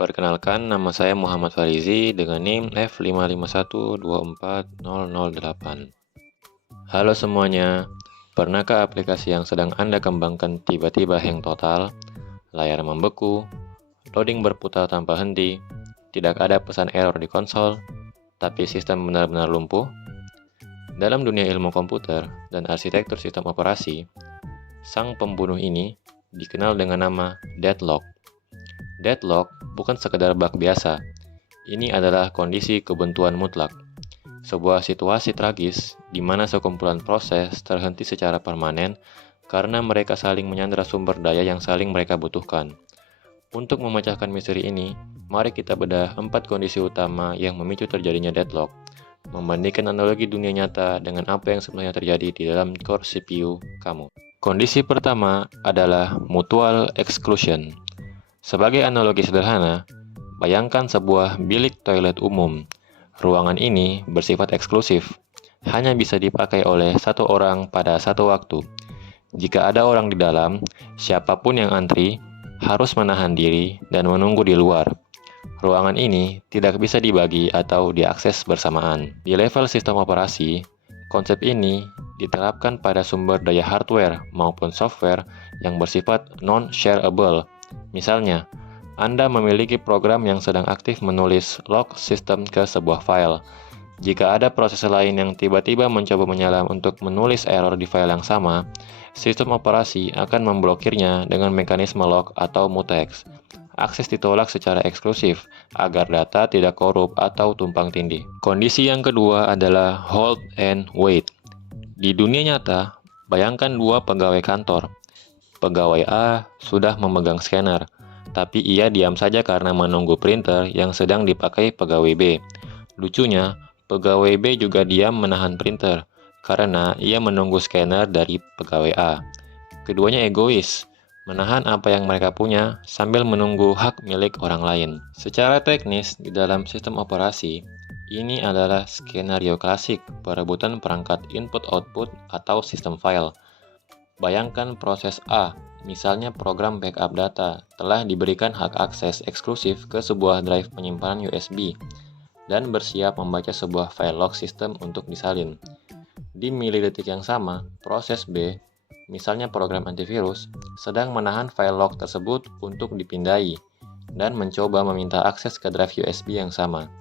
Perkenalkan, nama saya Muhammad Farizi dengan NIM F551240008. Halo semuanya, pernahkah aplikasi yang sedang Anda kembangkan tiba-tiba hang total, layar membeku, loading berputar tanpa henti, tidak ada pesan error di konsol, tapi sistem benar-benar lumpuh? Dalam dunia ilmu komputer dan arsitektur sistem operasi, sang pembunuh ini dikenal dengan nama deadlock. Deadlock bukan sekedar bug biasa, ini adalah kondisi kebuntuan mutlak. Sebuah situasi tragis di mana sekumpulan proses terhenti secara permanen karena mereka saling menyandra sumber daya yang saling mereka butuhkan. Untuk memecahkan misteri ini, mari kita bedah 4 kondisi utama yang memicu terjadinya deadlock, membandingkan analogi dunia nyata dengan apa yang sebenarnya terjadi di dalam core CPU kamu. Kondisi pertama adalah mutual exclusion. Sebagai analogi sederhana, bayangkan sebuah bilik toilet umum. Ruangan ini bersifat eksklusif, hanya bisa dipakai oleh satu orang pada satu waktu. Jika ada orang di dalam, siapapun yang antri harus menahan diri dan menunggu di luar. Ruangan ini tidak bisa dibagi atau diakses bersamaan. Di level sistem operasi, konsep ini diterapkan pada sumber daya hardware maupun software yang bersifat non-shareable. Misalnya, Anda memiliki program yang sedang aktif menulis log sistem ke sebuah file. Jika ada proses lain yang tiba-tiba mencoba menyala untuk menulis error di file yang sama, sistem operasi akan memblokirnya dengan mekanisme log atau mutex. Akses ditolak secara eksklusif agar data tidak korup atau tumpang tindih. Kondisi yang kedua adalah hold and wait. Di dunia nyata, bayangkan dua pegawai kantor. Pegawai A sudah memegang scanner, tapi ia diam saja karena menunggu printer yang sedang dipakai pegawai B. Lucunya, pegawai B juga diam menahan printer, karena ia menunggu scanner dari pegawai A. Keduanya egois, menahan apa yang mereka punya sambil menunggu hak milik orang lain. Secara teknis, di dalam sistem operasi, ini adalah skenario klasik perebutan perangkat input-output atau sistem file. Bayangkan proses A, misalnya program backup data, telah diberikan hak akses eksklusif ke sebuah drive penyimpanan USB dan bersiap membaca sebuah file log system untuk disalin. Di milidetik yang sama, proses B, misalnya program antivirus, sedang menahan file log tersebut untuk dipindai dan mencoba meminta akses ke drive USB yang sama.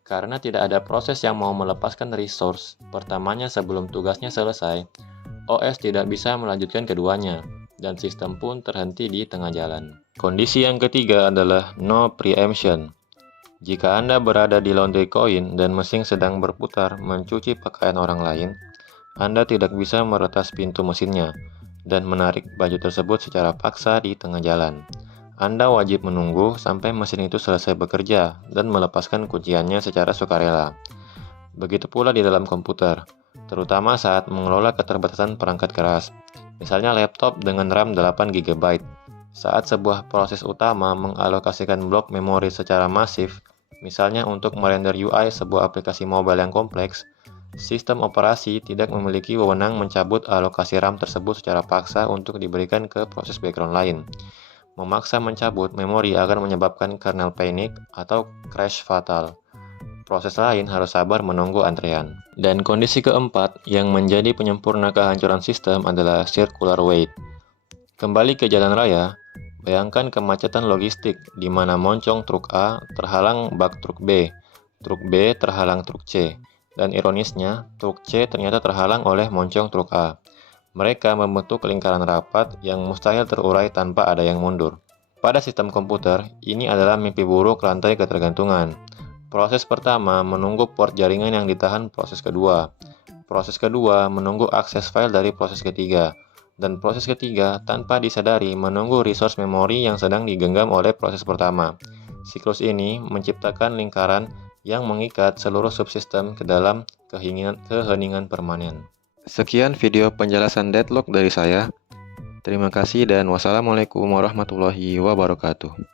Karena tidak ada proses yang mau melepaskan resource pertamanya sebelum tugasnya selesai, OS tidak bisa melanjutkan keduanya, dan sistem pun terhenti di tengah jalan. Kondisi yang ketiga adalah no preemption. Jika Anda berada di laundry coin dan mesin sedang berputar mencuci pakaian orang lain, Anda tidak bisa meretas pintu mesinnya dan menarik baju tersebut secara paksa di tengah jalan. Anda wajib menunggu sampai mesin itu selesai bekerja dan melepaskan kunciannya secara sukarela. Begitu pula di dalam komputer, terutama saat mengelola keterbatasan perangkat keras. Misalnya laptop dengan RAM 8 GB. Saat sebuah proses utama mengalokasikan blok memori secara masif, misalnya untuk merender UI sebuah aplikasi mobile yang kompleks, sistem operasi tidak memiliki wewenang mencabut alokasi RAM tersebut secara paksa untuk diberikan ke proses background lain. Memaksa mencabut memori akan menyebabkan kernel panic atau crash fatal. Proses lain harus sabar menunggu antrean. Dan kondisi keempat yang menjadi penyempurna kehancuran sistem adalah circular wait. Kembali ke jalan raya, bayangkan kemacetan logistik di mana moncong truk A terhalang bak truk B terhalang truk C, dan ironisnya, truk C ternyata terhalang oleh moncong truk A. Mereka membentuk lingkaran rapat yang mustahil terurai tanpa ada yang mundur. Pada sistem komputer, ini adalah mimpi buruk rantai ketergantungan. Proses pertama menunggu port jaringan yang ditahan proses kedua. Proses kedua menunggu akses file dari proses ketiga. Dan proses ketiga tanpa disadari menunggu resource memori yang sedang digenggam oleh proses pertama. Siklus ini menciptakan lingkaran yang mengikat seluruh subsistem ke dalam keheningan permanen. Sekian video penjelasan deadlock dari saya. Terima kasih dan wassalamualaikum warahmatullahi wabarakatuh.